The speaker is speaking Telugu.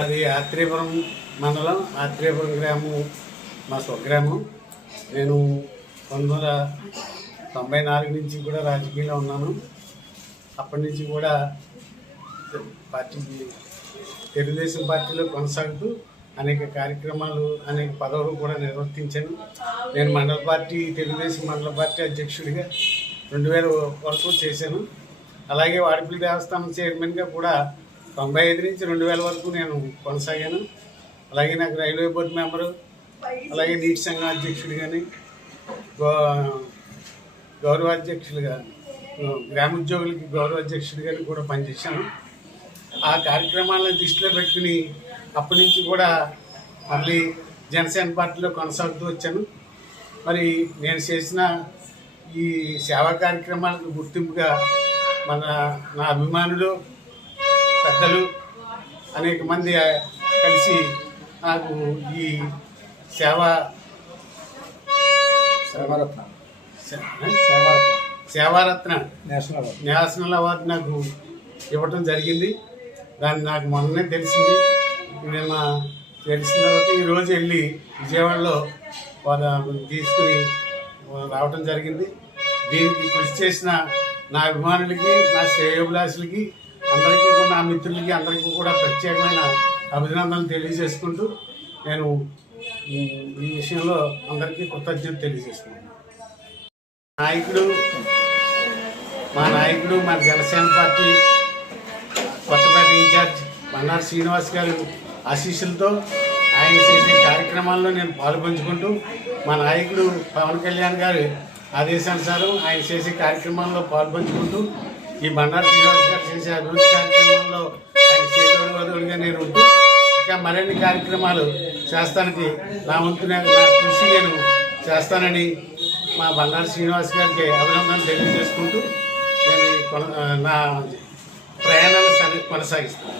అది ఆత్రేయపురం మండలం ఆత్రేయపురం గ్రామం మా స్వగ్రామం. నేను పంతొమ్మిది వందల తొంభై నాలుగు నుంచి కూడా రాజకీయంలో ఉన్నాను. అప్పటి నుంచి కూడా పార్టీ తెలుగుదేశం పార్టీలో కొనసాగుతూ అనేక కార్యక్రమాలు అనేక పదవులు కూడా నిర్వర్తించాను. నేను మండల పార్టీ తెలుగుదేశం మండల పార్టీ అధ్యక్షుడిగా రెండు వేల వరకు చేశాను. అలాగే వాడిపల్లి దేవస్థానం చైర్మన్గా కూడా తొంభై ఐదు నుంచి రెండు వేల వరకు నేను కొనసాగాను. అలాగే నాకు రైల్వే బోర్డు మెంబరు అలాగే నీటి సంఘం అధ్యక్షుడు కానీ గౌరవ అధ్యక్షులుగా గ్రామ ఉద్యోగులకి గౌరవ అధ్యక్షుడిగా కూడా పనిచేశాను. ఆ కార్యక్రమాలను దృష్టిలో పెట్టుకుని అప్పటి నుంచి కూడా మళ్ళీ జనసేన పార్టీలో కొనసాగుతూ వచ్చాను. మరి నేను చేసిన ఈ సేవా కార్యక్రమాలకు గుర్తింపుగా మన నా అభిమానులు పెద్దలు అనేక మంది కలిసి నాకు ఈ సేవ Sevaratna. Sevaratna. Sevaratna. National award. National award నాకు ఇవ్వటం జరిగింది. దాన్ని నాకు మొన్ననే తెలిసింది. నిన్న తెలిసిన తర్వాత ఈరోజు వెళ్ళి విజయవాడలో వాళ్ళ తీసుకుని రావటం జరిగింది. దీనికి కృషి చేసిన నా అభిమానులకి నా శ్రేయోభిలాషులకి అందరికీ కూడా నా మిత్రులకి అందరికీ కూడా ప్రత్యేకమైన అభినందనలు తెలియజేసుకుంటూ నేను ఈ విషయంలో అందరికీ కృతజ్ఞత తెలియజేస్తున్నాను నాయకుడు మా నాయకుడు మా జనసేన పార్టీ కొత్తపేట ఇన్ఛార్జ్ మన్నార్ శ్రీనివాస్ గారు ఆశీస్సులతో ఆయన చేసే కార్యక్రమాల్లో నేను పాల్పంచుకుంటూ మా నాయకుడు పవన్ కళ్యాణ్ గారు ఆదేశానుసారం ఆయన చేసే కార్యక్రమాల్లో పాల్పంచుకుంటూ ఈ బండారు శ్రీనివాస్ గారు చేసే అభివృద్ధి కార్యక్రమంలో ఆయన చేదోడు వదోడుగా నేను ఉంటూ ఇంకా మరిన్ని కార్యక్రమాలు చేస్తానికి నా వంతు నా కృషి నేను చేస్తానని మా బండారు శ్రీనివాస్ గారికి అభినందనలు తెలియజేసుకుంటూ నేను ఈ నా ప్రయాణాలు సరి- కొనసాగిస్తాను.